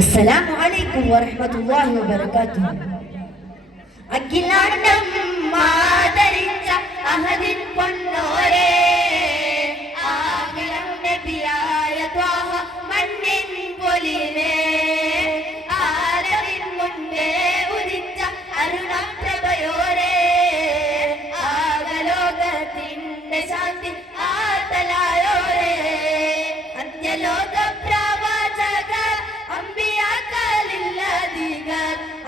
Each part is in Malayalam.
അസ്സലാമു അലൈക്കും വറഹ്മത്തുള്ളാഹി വബറകാതുഹു. അഖിലാണ്ടം മാതരിച്ച അഹദിൻ പൊന്നോരേ, ആഖിരം നബിയായ ത്വാഹ മണ്ണിൻ പൊലിവേ, ആലമിൻ മുന്നേ ഉദിച്ച അരുണപ്രഭയോരേ, ആകലോകത്തിന്റെ ശാന്തി ആതലായോരേ, അന്ത്യലോക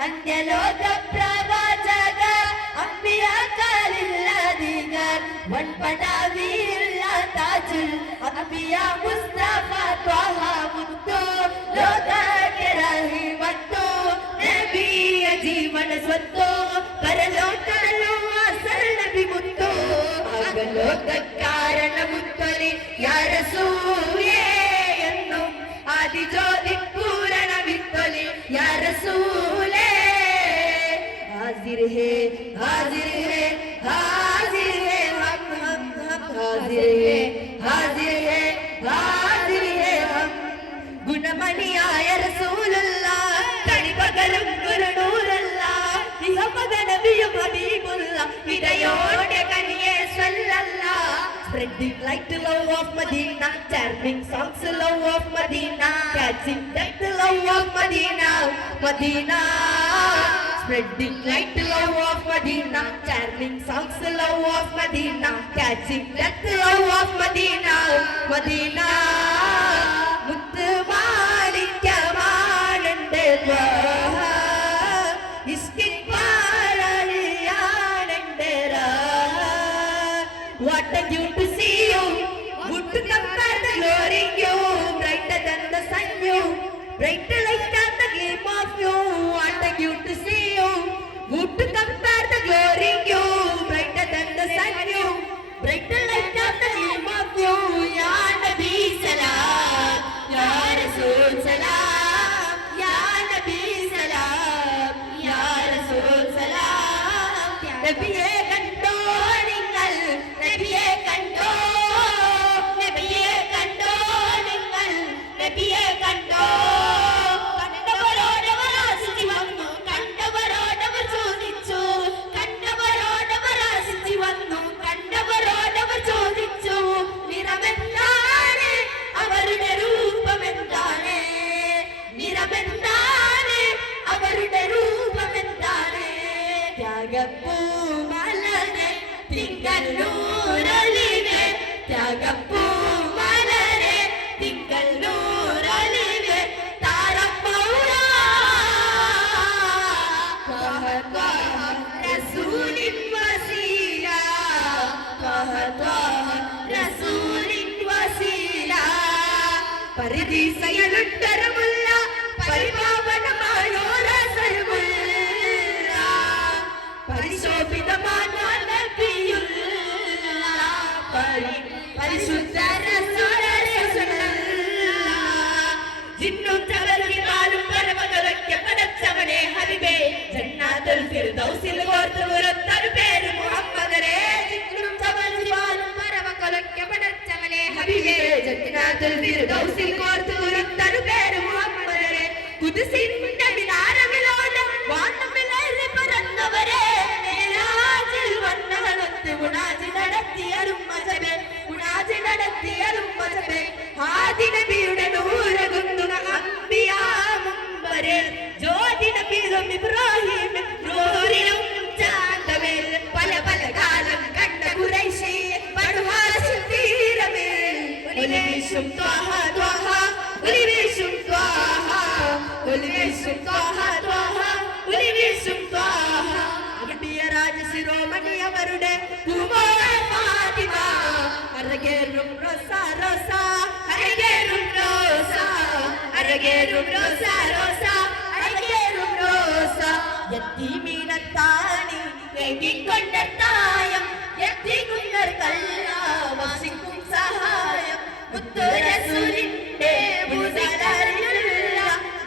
അന്ത്യലോക പ്രവാചക അമ്പിയാക്കളില്ലധികർ വൻപദവിയുള്ള താജുൽ അമ്പിയ മുസ്തഫ ത്വാഹ മുത്തു ലോകಕ್ಕೆ റഹ്മത്തു നബിയ ജീവന സ്വത്തു പരലോകല്ലോ അസൽ നബി മുത്തു അകലോക കാരണ മുത്തരി യാ റസൂലേ എന്നും ആദിജ്യോതി പൂരണ വിത്തൊലി യാ റസൂലേ. हाजिर है हाजिर है हाजिर है हम हाजिर है हाजिर है हाजिर है हम. ഗുണമണിയായ റസൂലുള്ളാഹ് കണിപകലും ഗുരുനൂറുള്ളാഹ് ഇഹപദ നബിയും ഹബീബുള്ളാഹ് ഹിദയോടെ കനിയെ സ്വല്ലല്ലാഹ്. Spreading light to love of Medina, charming songs love of Medina, catching that love of Medina, Medina. Spreading light to love of Medina, charming songs love of Medina, catching that love of Medina, Medina. മുത്ത് മാണിക്യമാണെന്റെ Thwaha, ഇഷ്കിൻ പാരണിയാണെന്റെ Raha. What a you to see you, good to compare the glory you, brighter than the sun you, brighter like than the gleam of you. What a you to see you, good to compare the glory you, brighter than the sun you, brighter like than the gleam of you. Ya Nabi salam, Ya Rasul salam, Ya Nabi salam, Ya Rasul salam. Nabiye kando ningal, Nabiye kando, Nabiye kando ningal, Nabiye kando. കണ്ടവരോടവർ ആശിച്ചു വന്നു, കണ്ടവരോടവർ ചോദിച്ചു, കണ്ടവരോടവർ ആശിച്ചു വന്നു, കണ്ടവരോടവർ ചോദിച്ചു, നിറമെന്താണ് അവരുടെ രൂപമെന്താണ്, നിറമെന്താണ് അവരുടെ രൂപമെന്താണ്. ത്യാഗപ്പൂമലരെ തിങ്കൾ നൂറൊളിവേ, ത്യാഗപ്പൂമലരെ തിങ്കൾ നൂറൊളിവേ, താരപ്പൗള ത്വഹ ത്വഹ റസൂലിൻ വസീല, ത്വഹ ത്വഹ റസൂലിൻ വസീല. പരദീസയിലുത്തരമുള്ള പരിപാവനമായോരസമുള്ള പരിശോഭിതമായ നബിയുള്ള പരിശുദ്ധ റസൂലുള്ള ജിന്നും തവലുകിനാലും പരമകലയ്ക്ക് പടച്ചവനെ ഹബീബേ, ജന്നാത്തുൽ ഫിർദൗസിൽ കോർത്തു ഉരത്തൊരു പേര് മുഹമ്മദരേ. ജിന്നും തവലുകിനാലും പരമകലയ്ക്ക് പടച്ചവനെ ഹബീബേ, ജന്നാത്തുൽ ഫിർദൗസിൽ കോർത്തു ഉരത്തൊരു പേര് മുഹമ്മദരേ. ഖുദ്സിന്റെ മിനാരമിലോട് വാനമിലേറി പറന്നവരെ, മേലാജിൽ വന്നകത്ത് ഗുണാജി നടത്തിയരും മജബേ, ഗുണാജി നടത്തിയരും മജബേ. ആദി നബിയുടെ നൂറകുന്നുക അംബിയാ മുമ്പരെ, ജ്യോതി നബിയും ഇബ്രാഹിം നൂറിലും ചാന്തമേൽ, പല പല കാലം കണ്ട ഖുറൈശി പടുഹാശിൻ തീരമേൽ. ഒലിവീശും ത്വാഹ ത്വാഹ, ഒലിവീശും ത്വാഹ, ഒലിവീശും ത്വാഹ ത്വാഹ, ഒലിവീശും ത്വാഹ. അമ്പിയ രാജശിരോമണി അവരുടെ കുമാര ഫാത്തിമ, അരകേറും റോസ റോസ, അരകേറും റോസ, അരകേറും റോസ റോസ, അരകേറും റോസ. യത്തീമീനത്താണി ഏകിക്കൊണ്ടത്തായം, യത്തീകുന്നർ കല്ല വസിക്കും സഹായം. മുത്തു റസൂലിന്റെ മുതലറിയുള്ള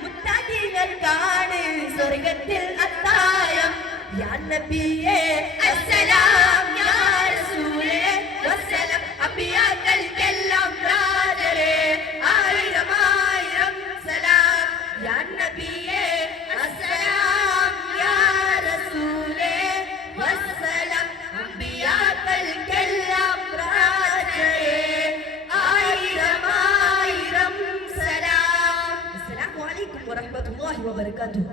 മുത്താദികൾക്കാണ് സ്വർഗത്തിൽ അത്തായം. യാ നബിയേ അസ്സലാം, യാ റസൂലേ വസ്സലാം. അമ്പിയാക്കൾക്കെല്ലാം രാജരേ, ആയിരം ആയിരം സലാം. യാ നബിയേ അസ്സലാം യാ റസൂലേ വസ്സലാം അംബിയാക്കൾക്കെല്ലാം രാജയേ ആയിരം ആയിരം സലാം. അസ്സലാമു അലൈക്കും വറഹ്മത്തുള്ളാഹി വബറകാതുഹു.